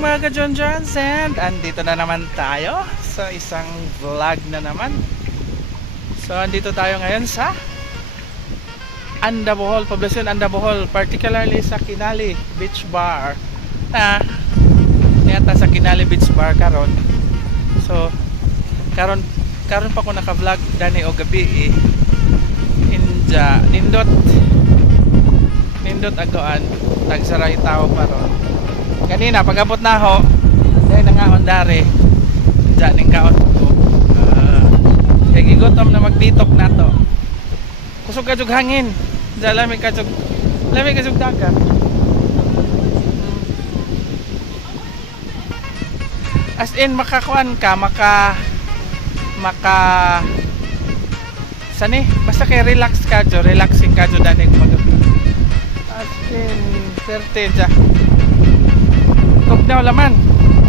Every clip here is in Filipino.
morning mga ka-John-Johns, and andito na naman tayo sa isang vlog na naman. So andito tayo ngayon sa Andabohol, Poblacion Andabohol, particularly sa Kinali Beach Bar. Niyata sa Kinali Beach Bar karon. So karon pa ko naka-vlog dani o gabi inja nindot agoan tagsaray tao paron. Kanina pag-abot na ho, dahil nangaon dari dyan ng kaon ko. Kaya gigutom na magbitok na to. Kusog ka jug hangin, dyan lamig ka jug dagat. As in makakuan ka, sani, basta kay relaxing ka jud dyan ng magabi. As in, certain dyan. Kung daw laman,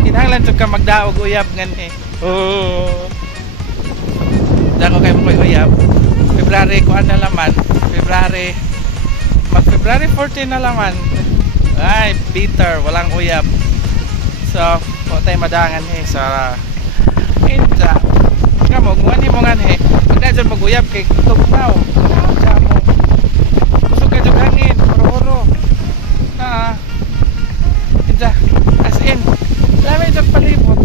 kinahanglan ka magdaog uyab ngan oh. Dako kay mo koy uyab. February ko na laman. February 14 na laman. Ay, bitter, walang uyab. So, po tay madangan sa inja. Kamo guani mo ngan pag na mag-uyab kay tugnaw. Kamo. Kusog ka jud hangin, horo-horo. As in, lamay dyan palibot.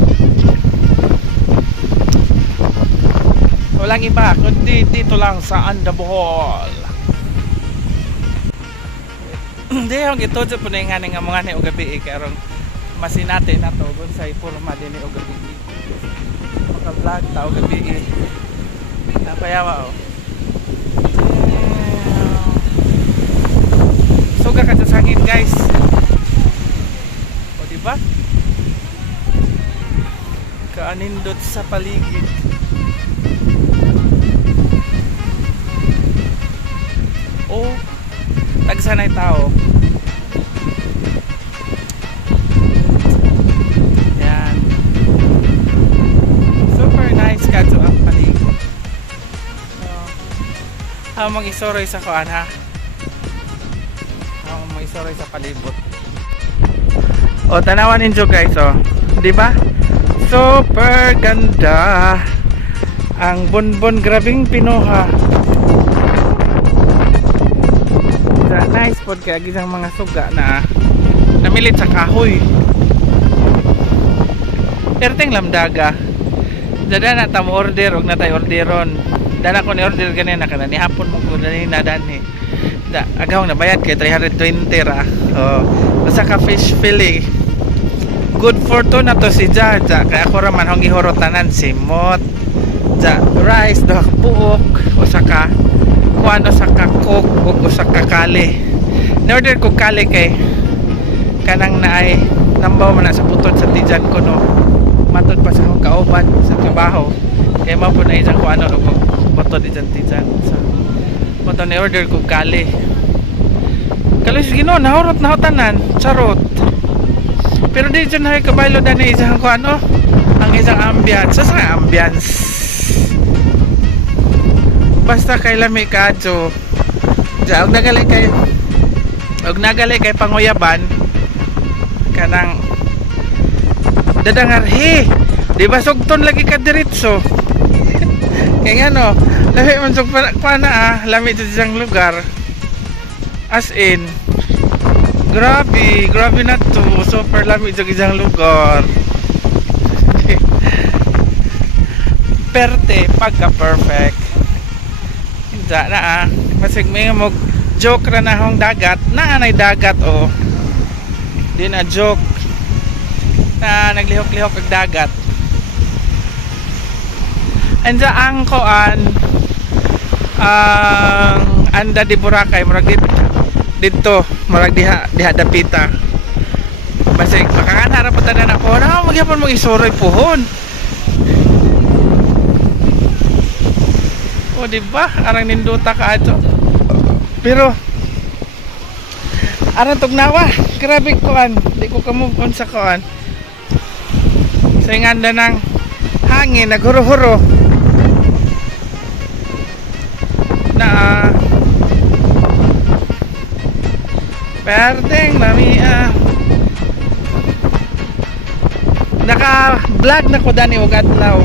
Walang iba kundi dito lang sa Andabohol. Hindi yung ito dyan po na yung nga mga ni o gabi karon masinate na to gunsay purma din ni o gabi maka-vlog ta o gabi napayawa suga ka sa sangin guys. Diba? Kaanindot sa paligid. Oh, tagsanay tao. Yan. Super nice kadto ang paligid. So, mag-isoroy sa kuan ha. Mag-isoroy sa palibot. O tanawan ninyo guys, di ba? Super ganda ang bonbon, grabing pinuha. Nice pod kaya gisang mga suga na namilit sa kahoy. Perteng lamdaga. Dada na tam order, og na tay orderon. Dana ko ni order ganina kana ni hapon mo ko na dani. Da agaw na bayad kay 320 ra. Basta ka fish fillet. Good for to na to si Jaja. Kaya ako raman hong gihorotanan simot. Ja rice dah buok usaka kuano sa cook ug usaka kali. Order ko kali kay kanang naay nambaw man na sa putod sa tijan ko no. Matod pa sa akong kauban sa trabaho. Kaya mao pud na isang kuano ug putod diyan tijan. So mo ni order ko kali. Kalis Ginoo nahurot na hotanan, charot. Pero di dyan na kabaylo na isang kung ano, ang isang ambience. Sa ambience basta kay lami kadyo og nagali kay panguyaban kanang dadangar di ba sugton lagi ka diretso kay ano lami man sug pana lami dito isang lugar as in grabe na to. Super lamig sa isang lugar. Perte, pagka-perfect. Hindi na Masig may mo joke ra na hong dagat. Naanay dagat Di na joke. Na naglihok-lihok ang dagat. Anja ang koan ang anda di Boracay murag dito marag diha dapita basig makakanharap pa tanan ako na magyapon mo isoroy puhon di ba arang ninduta ka ato pero arang tugnawa grabe kuan di ko ka move on sa kuan sa inganda ng hangin naghuro-huro na Perdeng mami Naka-vlog na ko dani og adlaw.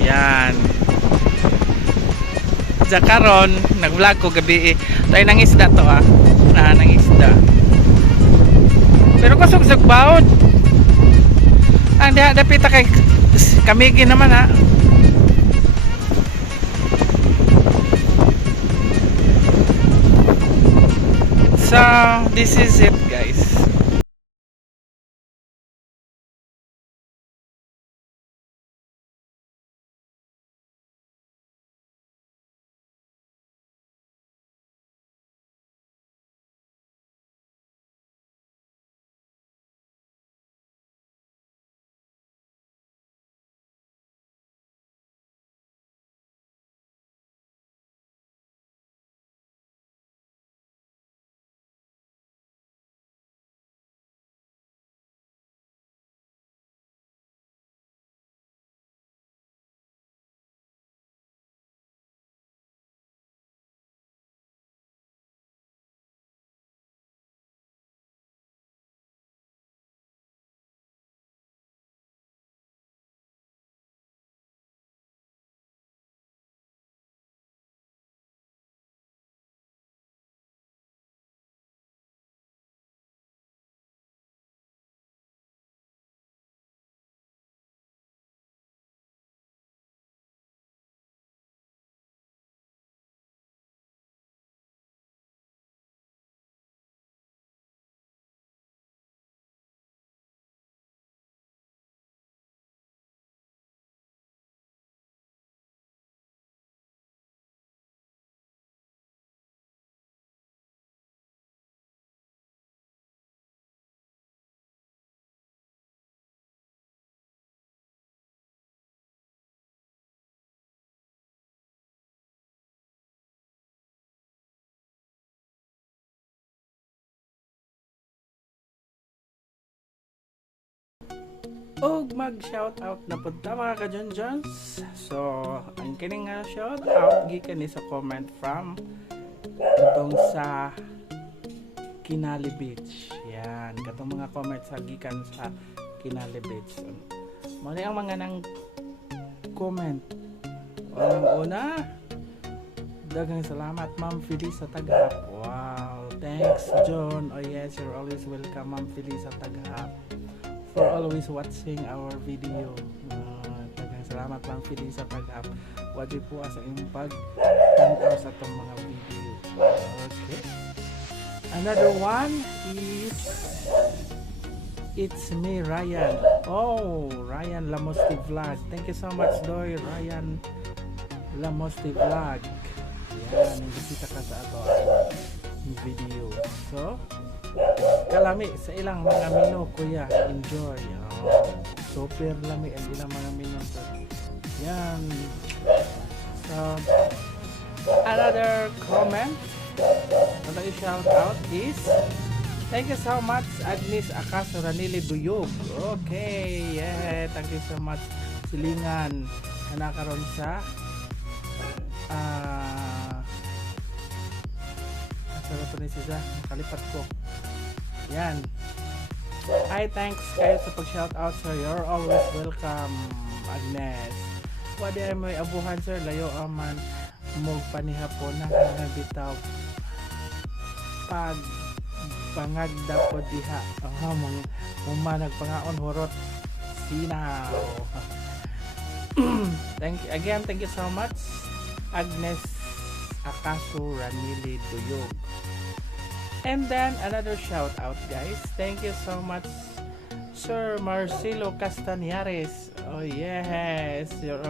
Yan. Sa karon, nag-vlog ko gabi. Tayo nang isda to nang isda. Pero kusog sa baod. Ang dapita kay kamigi naman So, this is it guys. Og mag-shoutout na punta mga ka-Jonjons. So, ang kining nga shoutout gikan ni sa comment from itong sa Kinali Beach. Yan, katong mga comments sa gikan sa Kinali Beach. So, muna ang mga nang comment. Unang-una, daghang salamat Ma'am Phyllis sa Tagahap. Wow, thanks John. Oh yes, you're always welcome Ma'am Phyllis sa Tagahap, for always watching our video. Daghang salamat Ma'am Phyllis sa Tagahap. Wadi po sa inyong pag-tanaw sa itong mga video. Okay. Another one is it's me Ryan. Oh, Ryan Lamosti Vlog. Thank you so much Doy Ryan Lamosti Vlog. Yan, bisita ka sa ato video. So, kalami sa ilang mga menu kuya, enjoy. Super lami ang ilang mga menu. So, yan. So, another comment na i-shout out is thank you so much Agnes Acaso Ranili Duyog. Okay, yeah, thank you so much silingan na nakaroon sa sarap rin siya, nakalipat ko. Yan. Hi, thanks kayo sa pag-shoutout sir. You're always welcome, Agnes. Wadi ay may abuhan sir, layo aman mog panihapon na bitaw pag pangagda po diha. Mumanag pangaon horot sinaw. Thank you so much Agnes Acaso Ranili Duyog. And then another shout out guys, thank you so much Sir Marcelo Castañares. Oh yes, you're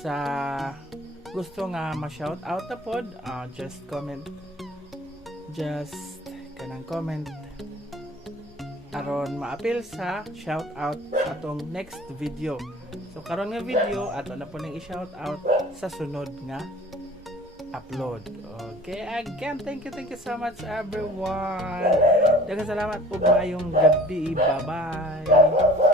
sa gusto nga ma-shout out na pod, just comment, just kanang comment aron ma-appeal sa shout out atong next video. So karon nga video ato na po nang i-shout out sa sunod nga upload. Okay, again, thank you so much everyone. Daghang salamat ug maayong gabi. Bye-bye.